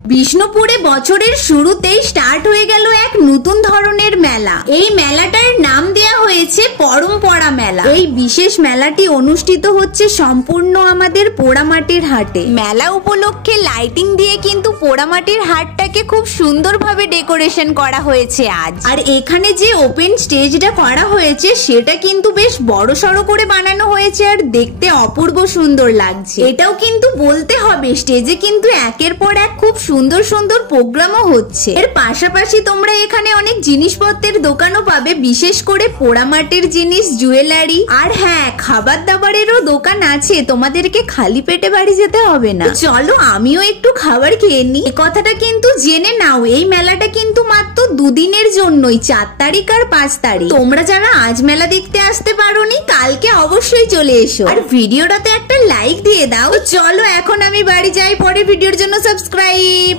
বিষ্ণুপুরে বছরের শুরুতেই স্টার্ট হয়ে গেল এক নতুন ধরনের মেলা। এই মেলাটার নাম দেয়া হয়েছে পরম্পরা মেলা। এই বিশেষ মেলাটি অনুষ্ঠিত হচ্ছে সম্পূর্ণ আমাদের পোড়ামাটির হাটে। মেলা উপলক্ষে লাইটিং দিয়ে কিন্তু পোড়ামাটির হাটটাকে খুব সুন্দরভাবে ডেকোরেশন করা হয়েছে আজ। আর এখানে যে ওপেন স্টেজটা করা হয়েছে সেটা কিন্তু বেশ বড় সড়ো করে বানানো হয়েছে আর দেখতে অপূর্ব সুন্দর লাগছে। এটাও কিন্তু বলতে হবে স্টেজে কিন্তু একের পর এক খুব সুন্দর সুন্দর প্রোগ্রামও হচ্ছে। এর পাশাপাশি তোমরা এখানে অনেক জিনিসপত্রের দোকানও পাবে, বিশেষ করে পোড়ামাটির জিনিস, জুয়েলারি, আর হ্যাঁ, খাবার দাবারেরও দোকান আছে। তোমাদেরকে খালি পেটে বাড়ি যেতে হবে না। চলো আমিও একটু খাবার খেয়ে নিই। এই কথাটা কিন্তু জেনে নাও, এই মেলাটা কিন্তু মাত্র দুদিনের জন্যই, 4 তারিখ আর 5 তারিখ। তোমরা যারা আজ মেলা দেখতে আসতে পারোনি, কালকে অবশ্যই চলে এসো। আর ভিডিওটাতে একটা লাইক দিয়ে দাও। চলো এখন আমি বাড়ি যাই, পরে ভিডিওর জন্য সাবস্ক্রাইব।